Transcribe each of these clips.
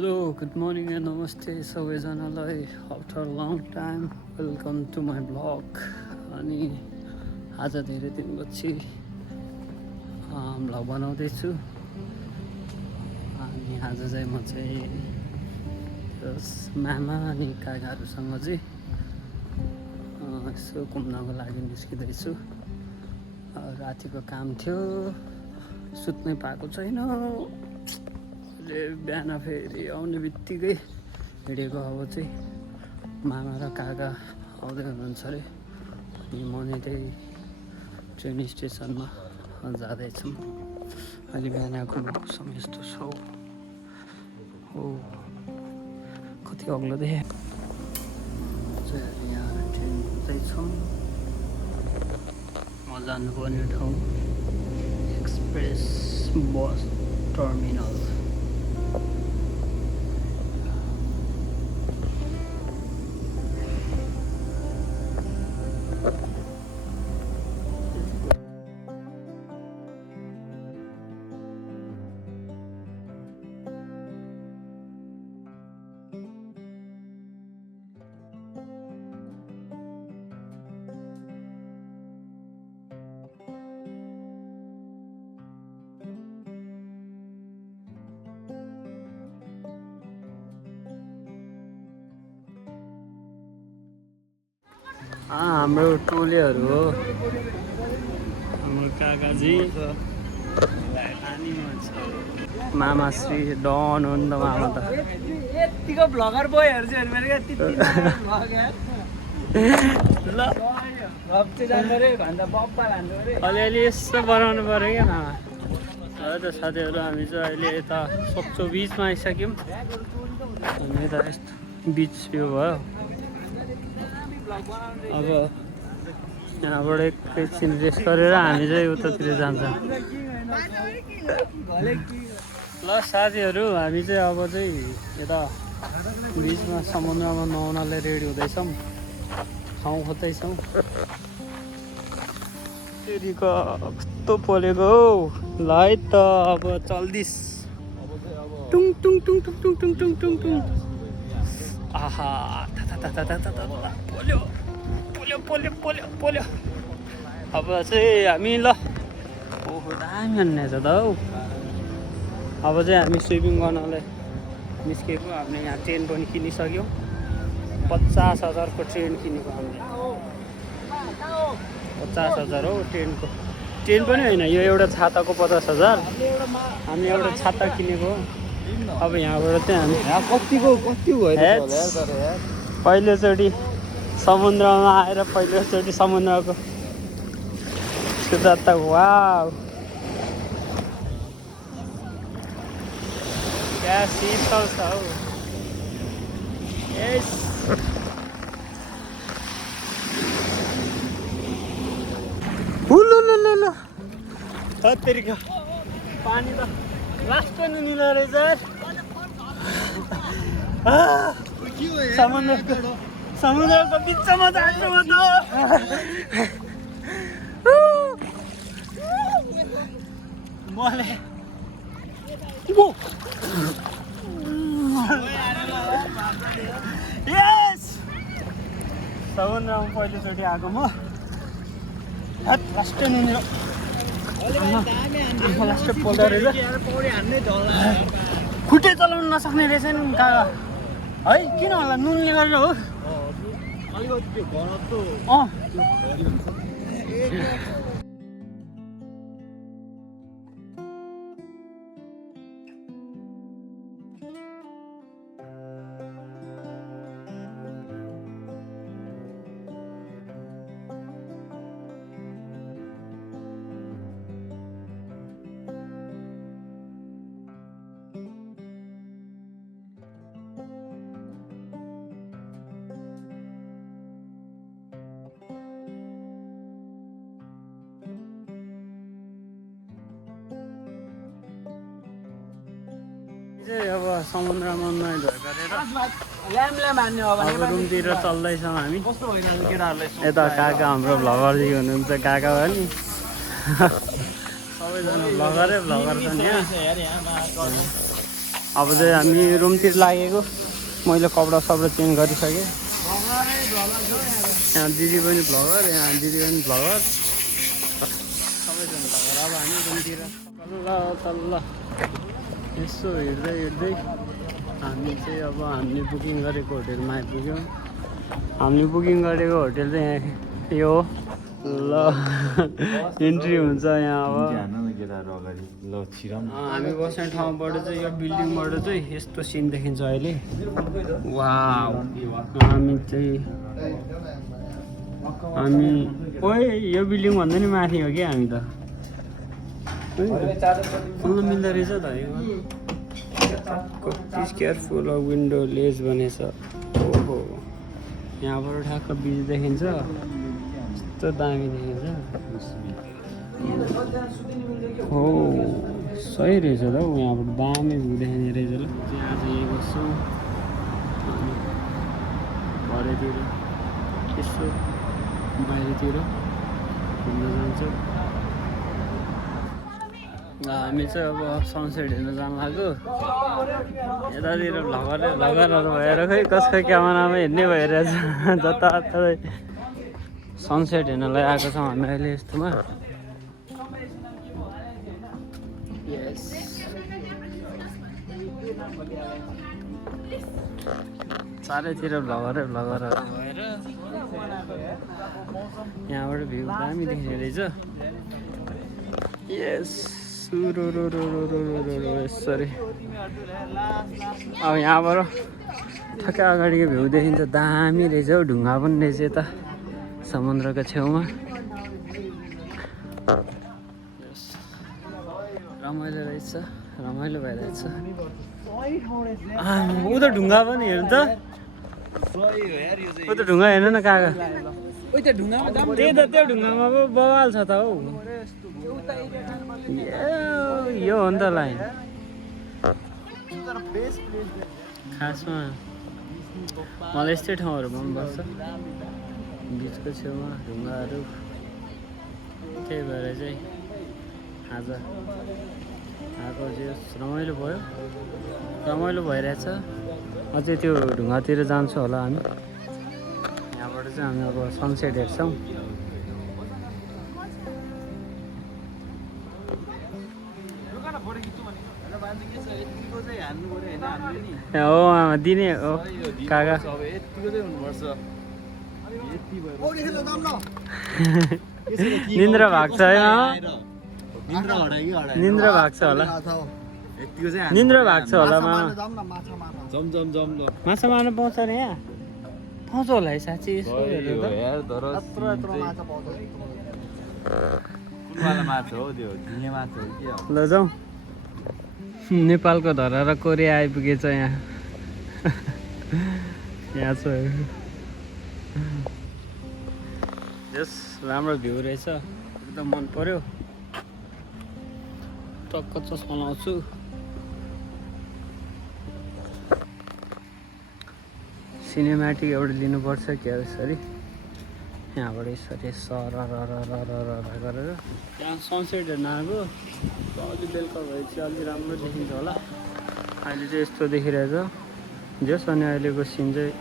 Hello good morning and नमस्ते सबैजनालाई after long time welcome to my blog. अनि आज धेरै दिनपछि ब्लग बनाउँदैछु। अनि आज चाहिँ म चाहिँ मामा अनि काकाहरूसँग चाहिँ यसो घुम्नको लागि निस्किँदैछु। रातिको काम थियो, सुत्नै पाएको छैन। बिहान फेरि आउने बित्तिकै हिँडेको। अब चाहिँ मामा र काका आउँदै हुनुहुन्छ अरे, अनि म नै त्यही ट्रेन स्टेसनमा जाँदैछौँ। अहिले बिहान आएको समय यस्तो छ हो, कति अग्लो देखेँ। चाहिँ यहाँ ट्रेन कुद्दैछौँ। म जानुपर्ने ठाउँ एक्सप्रेस बस टर्मिनल। हाम्रो टोलेहरू हो। हाम्रो काकाजी मामाश्री डन हो नि त। मामा त यतिको भ्लगर बोयहरू चाहिँ हेर्नु मेरो त्यति ल भब चाहिँ जानु रे भन्दा बब्बा लानु रे। अलिअलि यसो बनाउनु पऱ्यो क्या मामा। है त साथीहरू, हामी चाहिँ अहिले यता सक्छौ बिचमा आइसक्यौँ। अनि यता यस्तो बिच यो भयो। अब यहाँबाट एकैछिन रेस्ट गरेर हामी चाहिँ उतातिर जान्छौँ। ल साथीहरू, हामी चाहिँ अब चाहिँ यता बिचमा समुद्रमा नुहाउनलाई रेडी हुँदैछौँ, ठाउँ खोज्दैछौँ। फेरिको कस्तो पोलेको हौ। ल है त अब चल्दिस। टुङ टुङ टुङ टुङ टुङ टुङ टुङ टुङ टुङ। आहा पोल्यो पोल्यो पोल्यो पोल्यो पोल्यो। अब चाहिँ हामी ल ओहो दामी हान्नेछ त हौ। अब चाहिँ हामी स्विमिङ गर्नलाई निस्केको। हामीले यहाँ ट्रेन पनि किनिसक्यौँ। 50,000को ट्रेन किनेको हामीले। 50,000 हो ट्रेनको। ट्रेन पनि होइन, यो एउटा छाताको 50,000। हामी एउटा छाता किनेको। अब यहाँबाट चाहिँ हामी पहिलोचोटि समुद्रमा आएर पहिलोचोटि समुद्रको सुन्दरता। वाउ क्या शीतल छ हौ। यस हत्तेरिका पानी त लास्ट पनि निलो रहेछ। समुद्रको बिचमा जान्छु म त। मैले यस समुद्रमा पहिलोचोटि आएको म। लास्टै निलो लास्टै पोल्दो रहेछ। खुट्टै चलाउनु नसक्ने रहेछ नि काका है। किन होला नुनले गरेर हो। अब समुद्रमा नुहाइ धुवाइ गरेर अब रुमतिर चल्दैछौँ हामी। यता काका हाम्रो भ्लगरजी हुनुहुन्छ। काका भयो नि सबैजना भ्लगरै भ्लगर छन् यहाँ। अब चाहिँ हामी रुमतिर लागेको मैले कपडा सपडा चेन्ज गरिसकेँ यहाँ दिदी पनि भ्लगर यहाँ दिदी पनि भ्लगर सबैजना भ्लगर अब हामी रुमतिर तल्ल तल्ल यसो हिँड्दै हिँड्दै हामी चाहिँ अब हामीले बुकिङ गरेको होटेलमा आइपुग्यौँ हामीले बुकिङ गरेको होटेल चाहिँ यहाँ यो हो ल इन्ट्री हुन्छ यहाँ अब हामी बस्ने ठाउँबाट चाहिँ यो बिल्डिङबाट चाहिँ यस्तो सिन देखिन्छ अहिले वाउ हामी ओए यो बिल्डिङ भन्दा नि माथि हो कि हामी त खोल्नु मिल्दो रहेछ त कति केयरफुल विन्डो लेज भनेछ ओहो यहाँबाट ठ्याक्क बिच देखिन्छ यस्तो दामी देखिन्छ हो सही रहेछ त हौ यहाँबाट दामी भ्यू देखिने रहेछ ल यहाँ चाहिँ यही बस्छौँ घरतिर यसो बाहिरतिर घुम्न जान्छौँ हामी चाहिँ अब सनसेट हेर्न जानु लाग्यो यतातिर भ्लगरहरू भएर खै कसको क्यामेरामा हेर्ने भइरहेछ जताततै सनसेट हेर्नलाई आएको छौँ हामी अहिले यस्तोमा चारैतिर भ्लगरहरू भएर यहाँबाट भ्यू दामी देख्ने रहेछ यस यसरी अब यहाँबाट ठ्याक्कै अगाडिको भ्यू देखिन्छ दामी रहेछ हौ ढुङ्गा पनि रहेछ यता समुद्रको छेउमा रमाइलो रहेछ रमाइलो भइरहेछ ऊ त ढुङ्गा पनि हेर्नु त ऊ त ढुङ्गा हेर्नु न काका त्यही त त्यो ढुङ्गामा पो बवाल छ त हौ यो हो नि त लाइन खासमा मलाई यस्तै ठाउँहरू मनपर्छ बिचको छेउमा ढुङ्गाहरू त्यही भएर चाहिँ आज आएको चाहिँ रमाइलो भयो रमाइलो भइरहेछ अझै त्यो ढुङ्गातिर जान्छौँ होला हामी यहाँबाट चाहिँ हामी अब सनसेट हेर्छौँ हो आमा दिने हो काका निन्द्रा भएको छ है निन्द्रा भएको छ होला निन्द्रा भएको छ होला माछा मार्नु पाउँछ नि यहाँ पाउँछ होला है साँच्ची यसो ल जाउँ नेपालको धरा र कोरिया आइपुगेछ यहाँ यहाँ छ जस राम्रो भ्यू रहेछ एकदम मन पर्यो टक्क चस्मा लाउँछु सिनेमेटिक एउटा लिनुपर्छ क्या यसरी यहाँबाट यसरी सर गरेर त्यहाँ सनसेट हेर्न आएको अलि बेलुका भए चाहिँ अलि राम्रो देखिन्छ होला अहिले चाहिँ यस्तो देखिरहेछ जस अनि अहिलेको सिन चाहिँ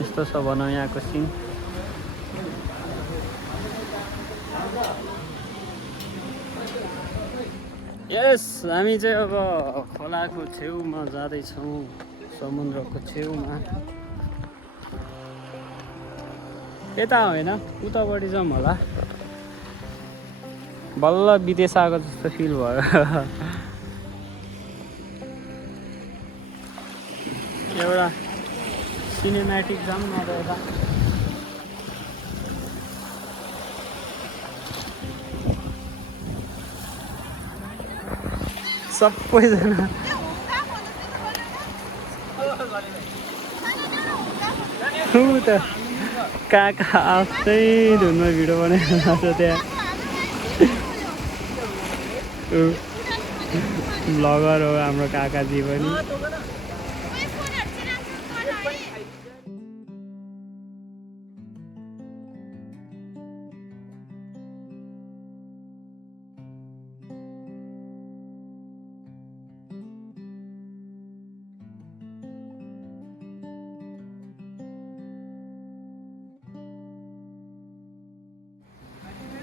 यस्तो छ भनौँ यहाँको सिन यस हामी चाहिँ अब खोलाको छेउमा जाँदैछौँ समुद्रको छेउमा यता होइन उतापट्टि जाउँ होला बल्ल विदेश आएको जस्तो फिल भयो एउटा सिनेमेटिक जाउँ न त यता सबैजना त काका आफ्नै धुनमा भिडियो बनाइरहेको छ त्यहाँ ब्लगर हो हाम्रो काकाजी पनि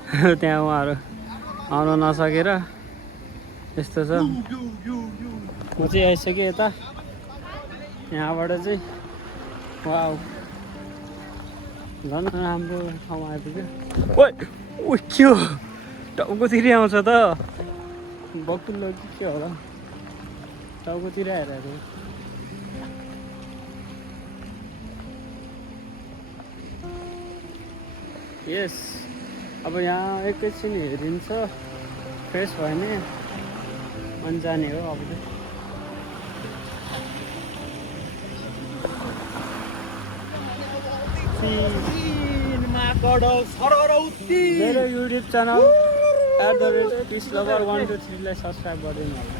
त्यहाँ उहाँहरू आउन नसकेर यस्तो छ। म चाहिँ आइसकेँ यता, यहाँबाट चाहिँ वाउ झन् राम्रो ठाउँ आइपुग्यो। ओइ ओ के हो, टाउकोतिरै आउँछ त बकुल्लो कि के होला, टाउकोतिर आइरहेको। यस अब यहाँ एकैछिन हेरिन्छ, फ्रेस भयो भने अनि जाने हो अब मेरो युट्युब च्यानल @fish_lover123 लाई सब्सक्राइब गरिदिनु होला।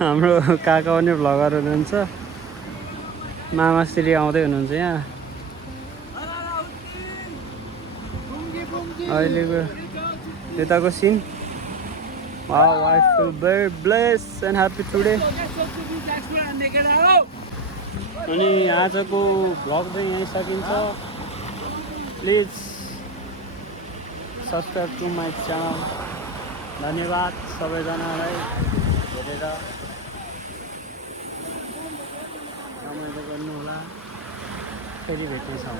हाम्रो काका पनि भ्लगर हुनुहुन्छ, मामाश्री आउँदै हुनुहुन्छ यहाँ। अहिलेको यताको scene, wow, I feel very blessed and happy today. अनि आजको भ्लग चाहिँ यहीँ सकिन्छ। Please subscribe to my channel. धन्यवाद सबैजनालाई हेरेर रमाइलो गर्नु होला। फेरि भेट्नेछौँ।